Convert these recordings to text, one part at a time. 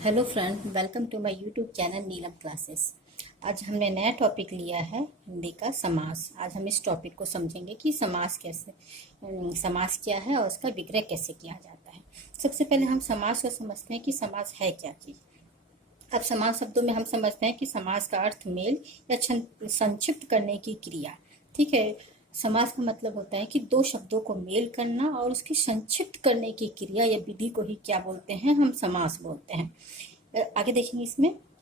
Hello friend, welcome to my YouTube channel Neelam classes. आज हमने नया टॉपिक लिया है हिंदी का समास। आज हम इस टॉपिक को समझेंगे कि समास क्या है और उसका विग्रह कैसे किया जाता है। सबसे पहले हम समास को समझते हैं कि समास है क्या चीज़। अब समास शब्दों में हम समझते हैं कि समास का अर्थ मेल या संक्षिप्त करने की क्रिया। ठीक है, समास का मतलब होता है कि दो शब्दों को मेल करना और उसकी संक्षिप्त करने की क्रिया या विधि को ही क्या बोलते हैं, हम समास बोलते हैं। आगे देखेंगे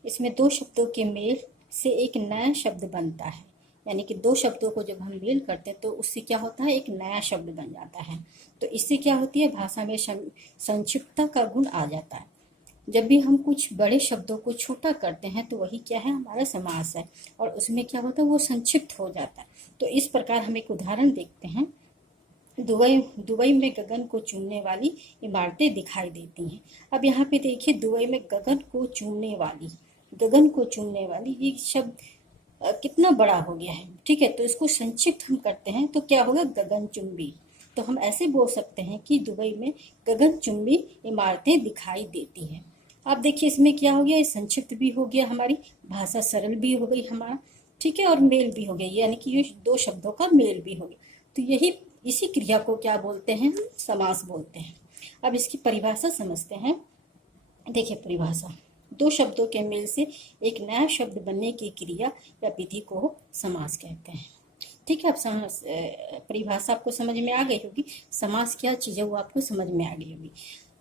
इसमें दो शब्दों के मेल से एक नया शब्द बनता है। यानी कि दो शब्दों को जब हम मेल करते हैं तो उससे क्या होता है, एक नया शब्द बन जाता है। तो इससे क्या होती है, भाषा में संक्षिप्तता का गुण आ जाता है। जब भी हम कुछ बड़े शब्दों को छोटा करते हैं तो वही क्या है, हमारा समास है। और उसमें क्या होता है, वो संक्षिप्त हो जाता है। तो इस प्रकार हम एक उदाहरण देखते हैं। दुबई में गगन को चूमने वाली इमारतें दिखाई देती हैं। अब यहाँ पे देखिए, दुबई में गगन को चूमने वाली ये शब्द कितना बड़ा हो गया है। ठीक है, तो इसको संक्षिप्त हम करते हैं तो क्या होगा, गगनचुंबी। तो हम ऐसे बोल सकते हैं कि दुबई में गगनचुंबी इमारतें दिखाई देती हैं। अब देखिए इसमें क्या हो गया, ये संक्षिप्त भी हो गया, हमारी भाषा सरल भी हो गई हमारा। ठीक है, और मेल भी हो गया, यानी कि ये दो शब्दों का मेल भी हो गया। तो इसी क्रिया को क्या बोलते हैं, हम समास बोलते हैं। अब इसकी परिभाषा समझते हैं। देखिए परिभाषा, दो शब्दों के मेल से एक नया शब्द बनने की क्रिया या विधि को समास कहते हैं। ठीक है, अब परिभाषा आपको समझ में आ गई होगी। समास क्या चीज़ है वो आपको समझ में आ गई होगी।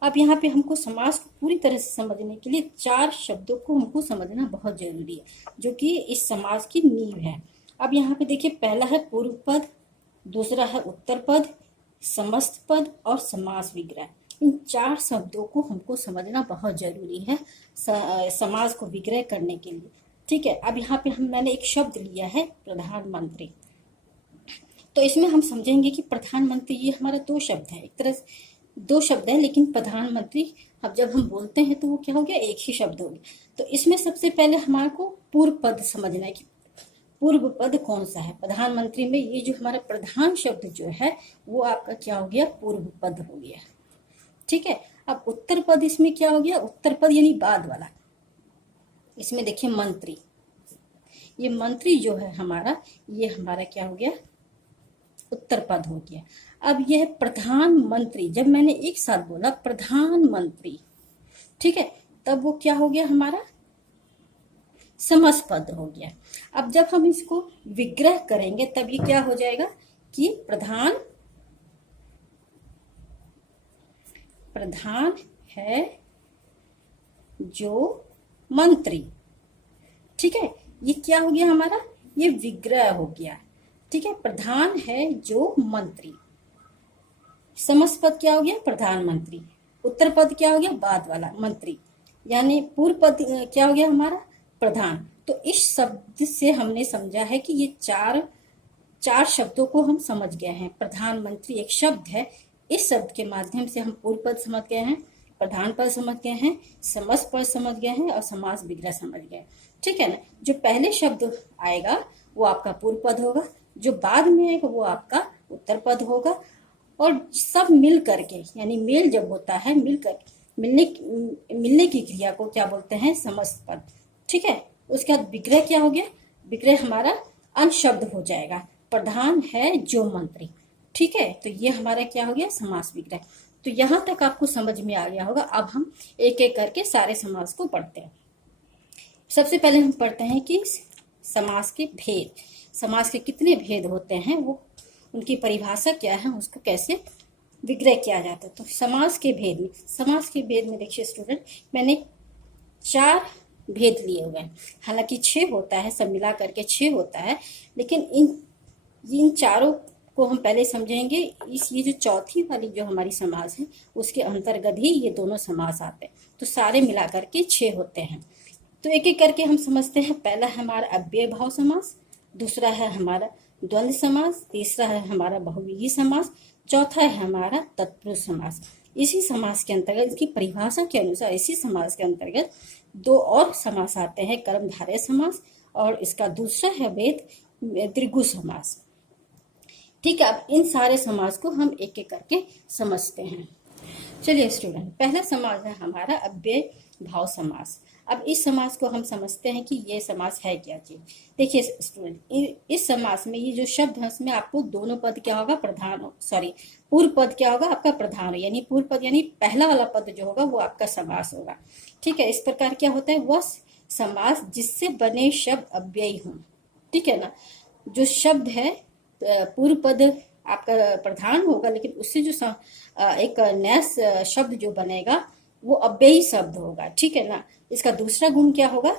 अब यहाँ पे हमको समास को पूरी तरह से समझने के लिए चार शब्दों को हमको समझना बहुत जरूरी है, जो कि इस समास की नींव है। अब यहाँ पे देखिए, पहला है पूर्व पद, दूसरा है उत्तर पद, समस्त पद और समास विग्रह। इन चार शब्दों को हमको समझना बहुत जरूरी है समास को विग्रह करने के लिए। ठीक है, अब यहाँ पे मैंने एक शब्द लिया है प्रधानमंत्री। तो इसमें हम समझेंगे कि प्रधानमंत्री ये हमारा दो शब्द है, एक तरह से दो शब्द है, लेकिन प्रधानमंत्री अब जब हम बोलते हैं तो वो क्या हो गया, एक ही शब्द हो गया। तो इसमें सबसे पहले हमारे को पूर्व पद समझना है कि पूर्व पद कौन सा है। प्रधानमंत्री में ये जो हमारा प्रधान शब्द जो है वो आपका क्या हो गया, पूर्व पद हो गया। ठीक है, अब उत्तर पद इसमें क्या हो गया, उत्तर पद यानी बाद वाला। इसमें देखिए मंत्री, ये मंत्री जो है हमारा, ये हमारा क्या हो गया, उत्तर पद हो गया। अब यह प्रधानमंत्री, जब मैंने एक साथ बोला प्रधानमंत्री, ठीक है, तब वो क्या हो गया, हमारा समस्त पद हो गया। अब जब हम इसको विग्रह करेंगे तब ये क्या हो जाएगा कि प्रधान है जो मंत्री। ठीक है, ये क्या हो गया हमारा, ये विग्रह हो गया। ठीक है, प्रधान है जो मंत्री। समस्त पद क्या हो गया, प्रधानमंत्री। उत्तर पद क्या हो गया, बाद वाला मंत्री। यानी पूर्व पद क्या हो गया हमारा, प्रधान। तो इस शब्द से हमने समझा है कि ये चार शब्दों को हम समझ गए हैं। प्रधानमंत्री एक शब्द है, इस शब्द के माध्यम से हम पूर्व पद समझ गए हैं, प्रधान पद समझ गए हैं, समस्त पद समझ गए हैं और समास विग्रह समझ गए। ठीक है ना, जो पहले शब्द आएगा वो आपका पूर्व पद होगा, जो बाद में आएगा वो आपका उत्तर पद होगा, और सब मिल करके, यानी मेल जब होता है मिलकर मिलने की क्रिया को क्या बोलते हैं, समस्त पद। ठीक है, उसके बाद विग्रह क्या हो गया, विग्रह हमारा अंश शब्द हो जाएगा, प्रधान है जो मंत्री। ठीक है, तो ये हमारा क्या हो गया, समास विग्रह। तो यहाँ तक आपको समझ में आ गया होगा। अब हम एक एक करके सारे समास को पढ़ते हैं। सबसे पहले हम पढ़ते हैं कि समास के भेद, समास के कितने भेद होते हैं, वो उनकी परिभाषा क्या है, उसको कैसे विग्रह किया जाता है। तो समास के भेद में देखिए स्टूडेंट, मैंने 4 भेद लिए हुए हैं। हालांकि 6 होता है, सब मिला करके 6 होता है, लेकिन इन चारों को हम पहले समझेंगे। ये जो चौथी वाली जो हमारी समास है उसके अंतर्गत ही ये दोनों समास आते हैं। तो सारे मिला करके 6 होते हैं। तो एक एक करके हम समझते हैं। पहला है हमारा अव्यय भाव समास, दूसरा है हमारा द्वंद्व समास, तीसरा है हमारा बहुव्रीहि समास, चौथा है हमारा तत्पुरुष समास। इसी समास के अंतर्गत, इसकी परिभाषा के अनुसार इसी समास के अंतर्गत 2 और समास आते हैं, कर्मधारय समास और इसका दूसरा है वेद द्विगु समास। ठीक है, अब इन सारे समास को हम एक एक करके समझते हैं। चलिए स्टूडेंट, पहला समास है हमारा अव्यय भाव समास। अब इस समास को हम समझते हैं कि ये समास है क्या चीज। देखिए स्टूडेंट, इस समास में ये जो शब्द है उसमें आपको दोनों पद क्या होगा, प्रधान, सॉरी, पूर्व पद क्या होगा आपका प्रधान, यानी पूर्व पद यानी पहला वाला पद जो होगा वो आपका समास होगा। ठीक है, इस प्रकार क्या होता है, वह समास जिससे बने शब्द अव्ययी हों। ठीक है ना, जो शब्द है पूर्व पद आपका प्रधान होगा, लेकिन उससे जो एक नया शब्द जो बनेगा वो अव्ययी शब्द होगा। ठीक है ना। इसका दूसरा गुण क्या होगा,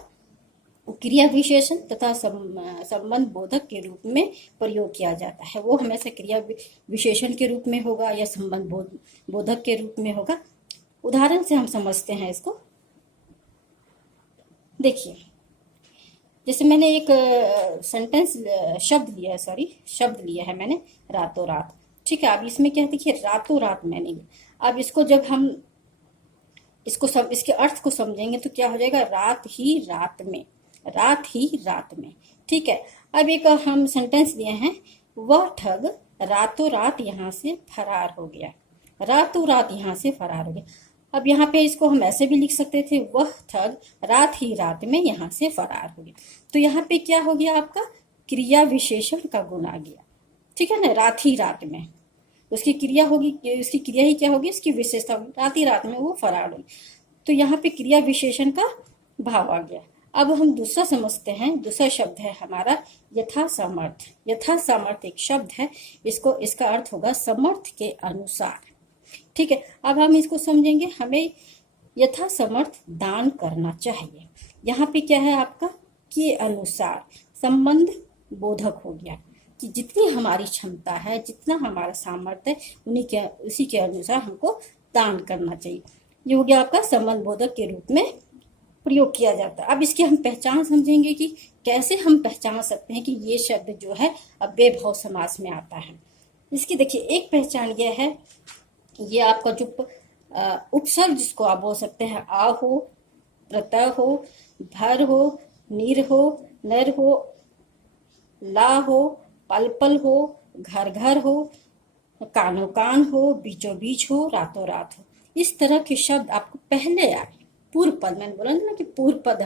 क्रिया विशेषण तथा संबंध बोधक के रूप में प्रयोग किया जाता है। वो हमेशा क्रिया विशेषण के रूप में होगा या संबंध बोधक के रूप में होगा। उदाहरण से हम समझते हैं इसको। देखिए, जैसे मैंने एक सेंटेंस शब्द लिया है मैंने, रातों रात। ठीक है, अब इसमें क्या है, देखिए रातों रात मैंने, अब इसको जब हम इसके अर्थ को समझेंगे तो क्या हो जाएगा, रात ही रात में, रात ही रात में। ठीक है, अब एक हम सेंटेंस लिए हैं, वह ठग रातों रात यहाँ से फरार हो गया, रातों रात यहाँ से फरार हो गया। अब यहाँ पे इसको हम ऐसे भी लिख सकते थे, वह ठग रात ही रात में यहाँ से फरार हो गया। तो यहाँ पे क्या हो गया, आपका क्रिया विशेषण का गुण आ गया। ठीक है ना, रात ही रात में उसकी क्रिया होगी, उसकी क्रिया ही क्या होगी, इसकी विशेषता होगी, रात ही रात में वो फरार होगी। तो यहाँ पे क्रिया विशेषण का भाव आ गया। अब हम दूसरा समझते हैं, दूसरा शब्द है हमारा यथा सामर्थ। यथा सामर्थ एक शब्द है, इसका अर्थ होगा समर्थ के अनुसार। ठीक है, अब हम इसको समझेंगे, हमें यथा समर्थ दान करना चाहिए। यहाँ पे क्या है आपका, के अनुसार, संबंध बोधक हो गया कि जितनी हमारी क्षमता है, जितना हमारा सामर्थ्य है, उसी के अनुसार हमको दान करना चाहिए। ये हो गया आपका संबंध बोधक के रूप में प्रयोग किया जाता है। अब इसकी हम पहचान समझेंगे कि कैसे हम पहचान सकते हैं कि ये शब्द जो है अव्यय भाव समास में आता है। इसकी देखिए एक पहचान यह है, ये आपका जो उपसर्ग जिसको आप बोल सकते हैं, आ हो, प्रत्यय हो, भर हो, नीर हो, नर हो, ला हो, पल पल हो, घर घर हो, कानो कान हो, बीचों बीच हो, रातों रात हो, इस तरह के शब्द आपको पहले आए, पूर्व पद, मैंने बोला ना कि पूर्व पद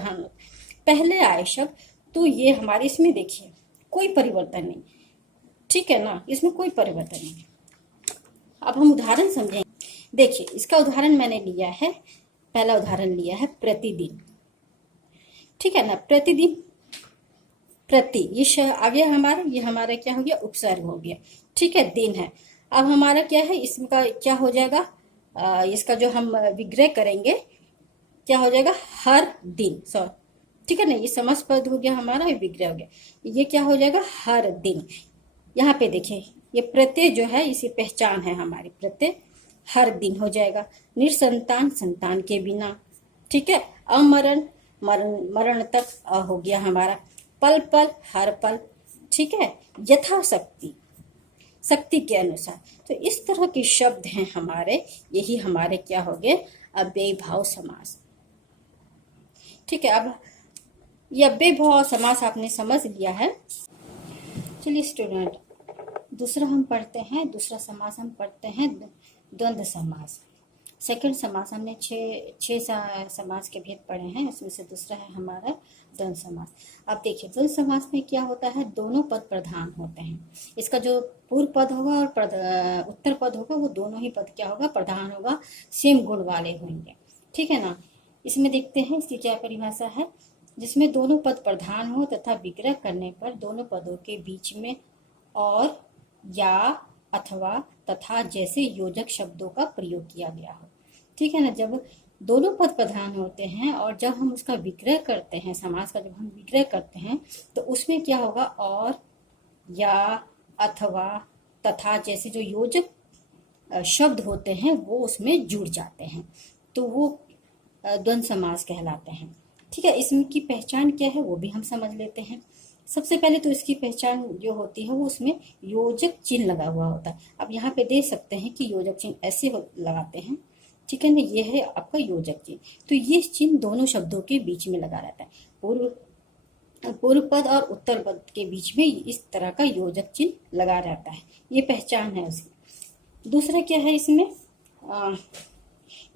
पहले आए शब्द, तो ये हमारे इसमें देखिए कोई परिवर्तन नहीं। ठीक है ना, इसमें कोई परिवर्तन नहीं। अब हम उदाहरण समझेंगे। देखिए इसका उदाहरण मैंने लिया है, पहला उदाहरण लिया है प्रतिदिन। ठीक है ना, प्रतिदिन, प्रति, ये आगे ये हमारा क्या हो गया, उपसर्ग हो गया। ठीक है, दिन है। अब हमारा क्या है, इसका क्या हो जाएगा, इसका जो हम विग्रह करेंगे क्या हो जाएगा, हर दिन, सॉरी। ठीक है ना, ये समास पद हो गया हमारा, ये विग्रह हो गया, ये क्या हो जाएगा, हर दिन। यहाँ पे देखिए ये प्रत्यय जो है, इसी पहचान है हमारी, प्रत्यय हर दिन हो जाएगा। निसंतान, संतान के बिना। ठीक है, अमरण, मरण तक हो गया हमारा। पल पल, हर पल। ठीक है, यथाशक्ति, शक्ति के अनुसार। तो इस तरह के शब्द हैं हमारे, यही हमारे क्या हो गए, अव्यय भाव समास। ठीक है, अब ये अव्यय भाव समास आपने समझ लिया है। चलिए स्टूडेंट, दूसरा समास हम पढ़ते हैं द्वंद्व समास। सेकंड समास हमने छह समास के भेद पढ़े हैं, उसमें से दूसरा है हमारा द्वंद्व समास। अब देखिए द्वंद्व समास में क्या होता है, दोनों पद प्रधान होते हैं। इसका जो पूर्व पद होगा और उत्तर पद होगा, वो दोनों ही पद क्या होगा, प्रधान होगा, सेम गुण वाले होंगे। ठीक है ना, इसमें देखते हैं इसकी क्या परिभाषा है, जिसमें दोनों पद प्रधान हो तथा विग्रह करने पर दोनों पदों के बीच में और, या, अथवा, तथा जैसे योजक शब्दों का प्रयोग किया गया हो। ठीक है ना, जब दोनों पद प्रधान होते हैं और जब हम उसका विग्रह करते हैं, समास का जब हम विग्रह करते हैं, तो उसमें क्या होगा, और, या, अथवा, तथा जैसे जो योजक शब्द होते हैं वो उसमें जुड़ जाते हैं, तो वो द्वंद्व समास कहलाते हैं। ठीक है, इसकी पहचान क्या है वो भी हम समझ लेते हैं। सबसे पहले तो इसकी पहचान जो होती है वो उसमें योजक चिन्ह लगा हुआ होता है। अब यहाँ पे देख सकते हैं कि योजक चिन्ह ऐसे लगाते हैं। ठीक है ना, ये है आपका योजक चिन्ह। तो ये चिन्ह दोनों शब्दों के बीच में लगा रहता है, पूर्व पद और उत्तर पद के बीच में इस तरह का योजक चिन्ह लगा रहता है, ये पहचान है उसकी। दूसरा क्या है इसमें,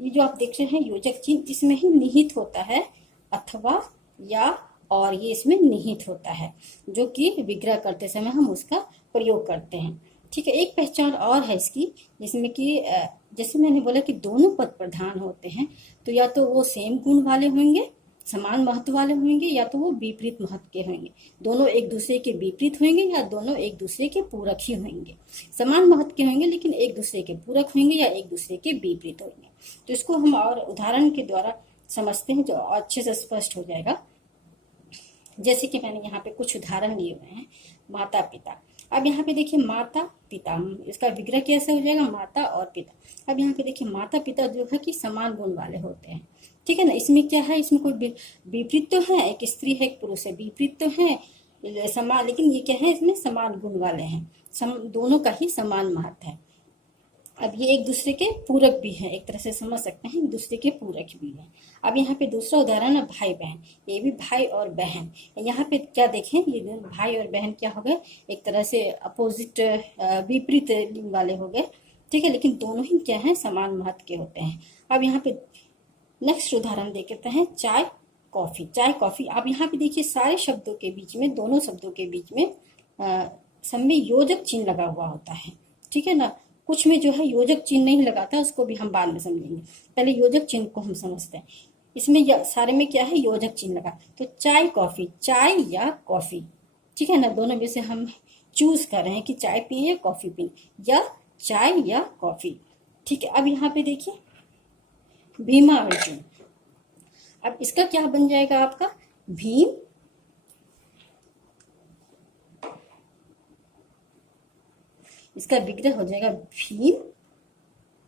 ये जो आप देख रहे हैं योजक चिन्ह, इसमें ही निहित होता है अथवा या और, ये इसमें निहित होता है जो कि विग्रह करते समय हम उसका प्रयोग करते हैं। ठीक है, एक पहचान और है इसकी, जिसमें कि जैसे मैंने बोला कि दोनों पद प्रधान होते हैं, तो या तो वो सेम गुण वाले होंगे, समान महत्व वाले होंगे, या तो वो विपरीत महत्व के होंगे। दोनों एक दूसरे के विपरीत होंगे या दोनों एक दूसरे के पूरक ही होंगे। समान महत्व के होंगे लेकिन एक दूसरे के पूरक होंगे या एक दूसरे के विपरीत होंगे। तो इसको हम और उदाहरण के द्वारा समझते हैं जो अच्छे से स्पष्ट हो जाएगा। जैसे कि मैंने यहाँ पे कुछ उदाहरण लिए हुए हैं। माता पिता, अब यहाँ पे देखिए माता पिता, इसका विग्रह कैसे हो जाएगा, माता और पिता। अब यहाँ पे देखिए माता पिता जो है कि समान गुण वाले होते हैं। ठीक है ना, इसमें क्या है, इसमें कोई विपरीत तो है, एक स्त्री है एक पुरुष है, विपरीत तो है समान, लेकिन ये क्या है, इसमें समान गुण वाले हैं, दोनों का ही समान महत्व है। अब ये एक दूसरे के पूरक भी हैं, एक तरह से समझ सकते हैं, एक दूसरे के पूरक भी हैं। अब यहाँ पे दूसरा उदाहरण है भाई बहन, ये भी भाई और बहन। यहाँ पे क्या देखें, ये भाई और बहन क्या हो गए, एक तरह से अपोजिट विपरीत लिंग वाले हो गए। ठीक है, लेकिन दोनों ही क्या है, समान महत्व के होते हैं। अब यहाँ पे नेक्स्ट उदाहरण देखते हैं, चाय कॉफी। चाय कॉफी, अब यहाँ पे देखिए सारे शब्दों के बीच में, दोनों शब्दों के बीच में सब में योजक चिन्ह लगा हुआ होता है। ठीक है ना, कुछ में जो है योजक चिन्ह नहीं लगाता, उसको भी हम बाद में समझेंगे, पहले योजक चिन्ह को हम समझते हैं। इसमें सारे में क्या है, योजक चिन्ह लगा। तो चाय कॉफी, चाय या कॉफी, ठीक है ना, दोनों में से हम चूज कर रहे हैं कि चाय पिए या कॉफी पिए, या चाय या कॉफी। ठीक है, अब यहाँ पे देखिए भीमा अर्जुन, अब इसका क्या बन जाएगा आपका, भीम, इसका विग्रह हो जाएगा भीम,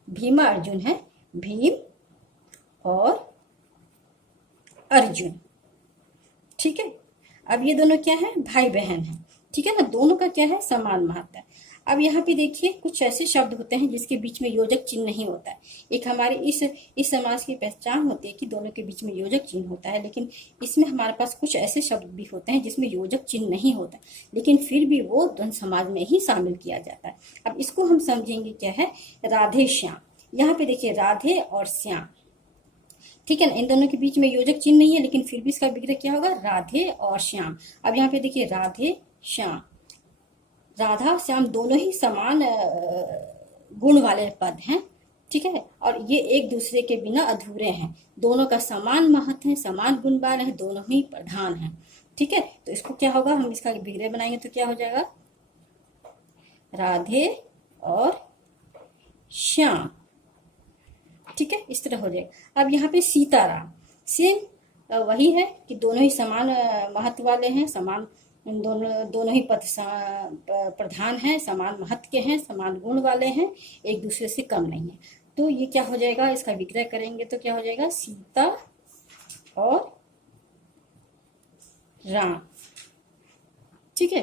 भीमा अर्जुन है, भीम और अर्जुन। ठीक है, अब ये दोनों क्या है, भाई बहन है। ठीक है ना, दोनों का क्या है, समान महत्व है। अब यहाँ पे देखिए कुछ ऐसे शब्द होते हैं जिसके बीच में योजक चिन्ह नहीं होता है। एक हमारे इस समाज की पहचान होती है कि दोनों के बीच में योजक चिन्ह होता है, लेकिन इसमें हमारे पास कुछ ऐसे शब्द भी होते हैं जिसमें योजक चिन्ह नहीं होता, लेकिन फिर भी वो द्वंद्व समाज में ही शामिल किया जाता है। अब इसको हम समझेंगे क्या है, राधे श्याम। यहाँ पे देखिए राधे और श्याम, ठीक है ना, इन दोनों के बीच में योजक चिन्ह नहीं है, लेकिन फिर भी इसका विग्रह क्या होगा, राधे और श्याम। अब यहाँ पे देखिए राधे श्याम, राधा श्याम दोनों ही समान गुण वाले पद हैं। ठीक है, और ये एक दूसरे के बिना अधूरे हैं, दोनों का समान महत्व है, समान गुण वाले हैं, दोनों ही प्रधान हैं। ठीक है, तो इसको क्या होगा, हम इसका विग्रह बनाएंगे तो क्या हो जाएगा, राधे और श्याम। ठीक है, इस तरह हो जाएगा। अब यहाँ पे सीताराम, सेम वही है कि दोनों ही समान महत्व वाले हैं, समान दोनों ही पद प्रधान हैं, समान महत्व के हैं, समान गुण वाले हैं, एक दूसरे से कम नहीं है। तो ये क्या हो जाएगा, इसका विग्रह करेंगे तो क्या हो जाएगा, सीता और राम। ठीक है,